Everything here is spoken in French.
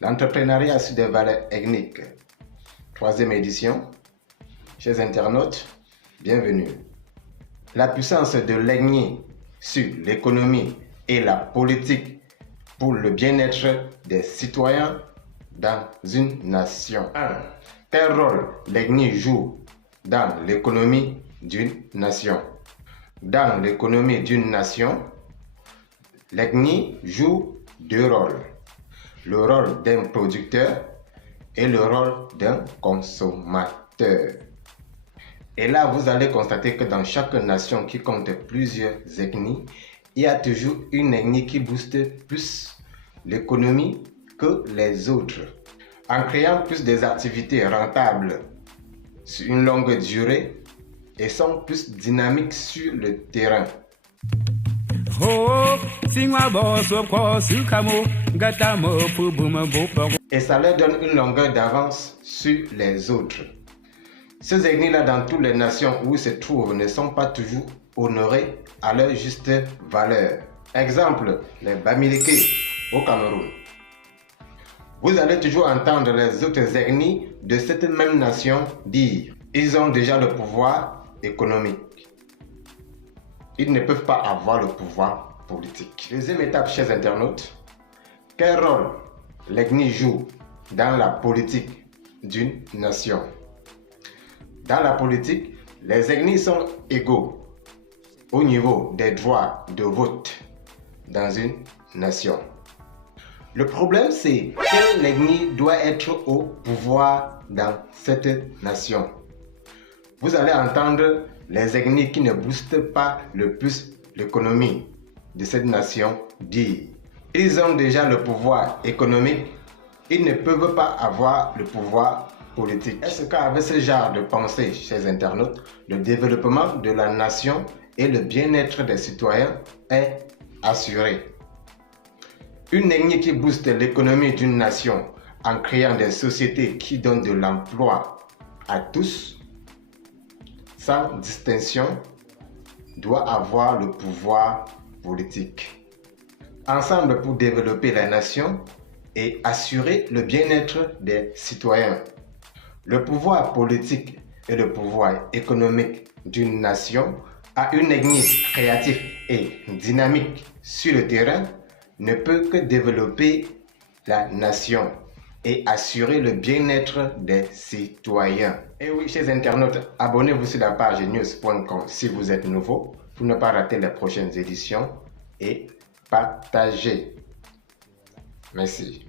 L'entrepreneuriat sur des valeurs ethniques. Troisième édition. Chers internautes, bienvenue. La puissance de l'ethnie sur l'économie et la politique pour le bien-être des citoyens dans une nation. 1. Quel rôle l'ethnie joue dans l'économie d'une nation? Dans l'économie d'une nation, l'ethnie joue deux rôles. Le rôle d'un producteur et le rôle d'un consommateur. Et là, vous allez constater que dans chaque nation qui compte plusieurs ethnies, il y a toujours une ethnie qui booste plus l'économie que les autres, en créant plus des activités rentables sur une longue durée et sont plus dynamiques sur le terrain. Et ça leur donne une longueur d'avance sur les autres. Ces ethnies-là, dans toutes les nations où ils se trouvent, ne sont pas toujours honorées à leur juste valeur. Exemple, les Bamileke au Cameroun. Vous allez toujours entendre les autres ethnies de cette même nation dire ils ont déjà le pouvoir économique. Ils ne peuvent pas avoir le pouvoir politique. Deuxième étape, chers internautes, quel rôle l'ethnie joue dans la politique d'une nation? Dans la politique, les ethnies sont égaux au niveau des droits de vote dans une nation. Le problème, c'est que l'ethnie doit être au pouvoir dans cette nation. Vous allez entendre les ethnies qui ne boostent pas le plus l'économie de cette nation dire ils ont déjà le pouvoir économique, ils ne peuvent pas avoir le pouvoir politique. Est-ce qu'avec ce genre de pensée, chers internautes, le développement de la nation et le bien-être des citoyens est assuré? Une ethnie qui booste l'économie d'une nation en créant des sociétés qui donnent de l'emploi à tous, sans distinction, doit avoir le pouvoir politique. Ensemble pour développer la nation et assurer le bien-être des citoyens. Le pouvoir politique et le pouvoir économique d'une nation à une ethnie créative et dynamique sur le terrain ne peut que développer la nation et assurer le bien-être des citoyens. Et oui, chers internautes, abonnez-vous sur la page news.com si vous êtes nouveau pour ne pas rater les prochaines éditions et partagez. Merci.